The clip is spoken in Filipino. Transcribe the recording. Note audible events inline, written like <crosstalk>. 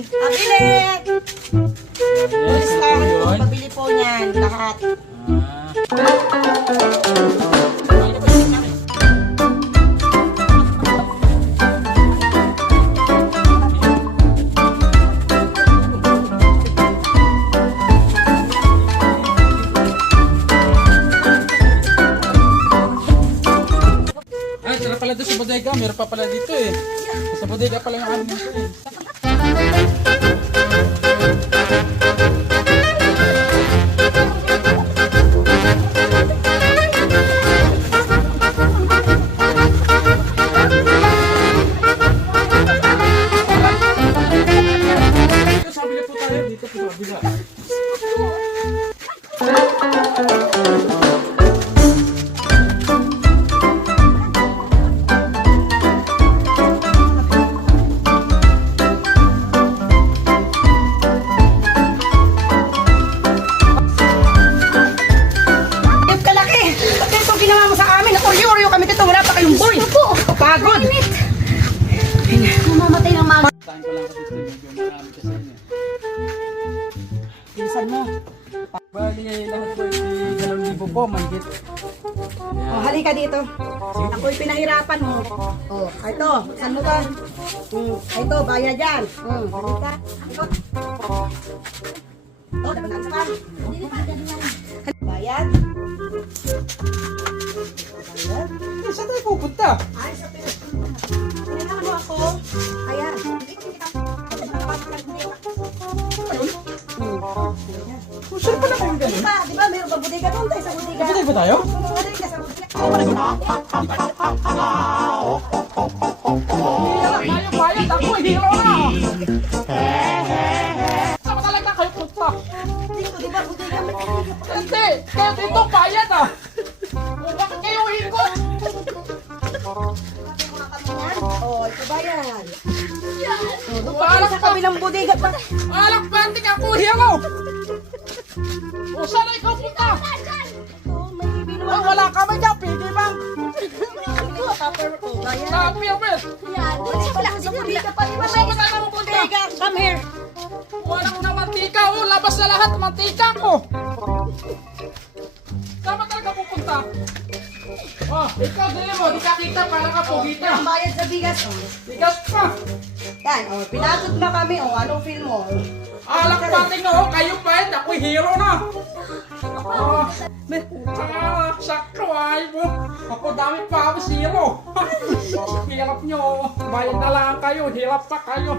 Pabili! Listahan po, pabili po niyan, lahat. Ah. Ay, tara pala doon sa bodega. Meron pa pala dito eh. Sa bodega pala yung ano nito eh. Wala pa kayong boy. Pagod! Mamamatay ng mga... Tahan ko lang kasi ito medyo marami kasi yun eh. Pinsan mo. Bali lahat po ay dalawang libo po, manggit. Oh, halika dito. Ako'y pinahirapan mo. Oh, ito, saan mo to? Hmm, ito, bayad yan. Hmm, halika. Ito. Dapat nang pa. Bayad. Bayad. Eh, saan tayo pupunta? Ay, sa Pinas. Pinahirapan mo ako. Kung saan pala kayong Di ganun? ba, di ba, meron ba bodega doon tayo sa bodega? Kapatid ba tayo? Bodega sa bodega. Tayo bayad, ako hero na! Saan ba talaga kayo punta? Dito, di ba, bodega mo? Hindi! Kaya dito bayad ah! Bakit kayo ikot? Oh, ito ba yan? Doon Parang kabilang bodega pa. Alak banting ako hero! O saan na ikaw punta? Oh. Ah, wala kami dyan, pwede bang? Tupper. Oh, bes! Yan, doon siya pala sa bodega pa. Kung saan ba pupunta? Bodega, come here. Walang na mantika oh, labas na lahat mantika ko. Oh, ikaw dili mo, di ka kita para ka Ang pugita. bayad sa bigas. Oh. Bigas pa. Yan, oh, pinasok mo kami. Oh, anong film mo? Alak pating na oh, kayo pa ako hero na. Oh, ah, sakto ay mo. Ako dami pa ako zero. <laughs> Hirap nyo, bayad na lang kayo, hirap pa kayo.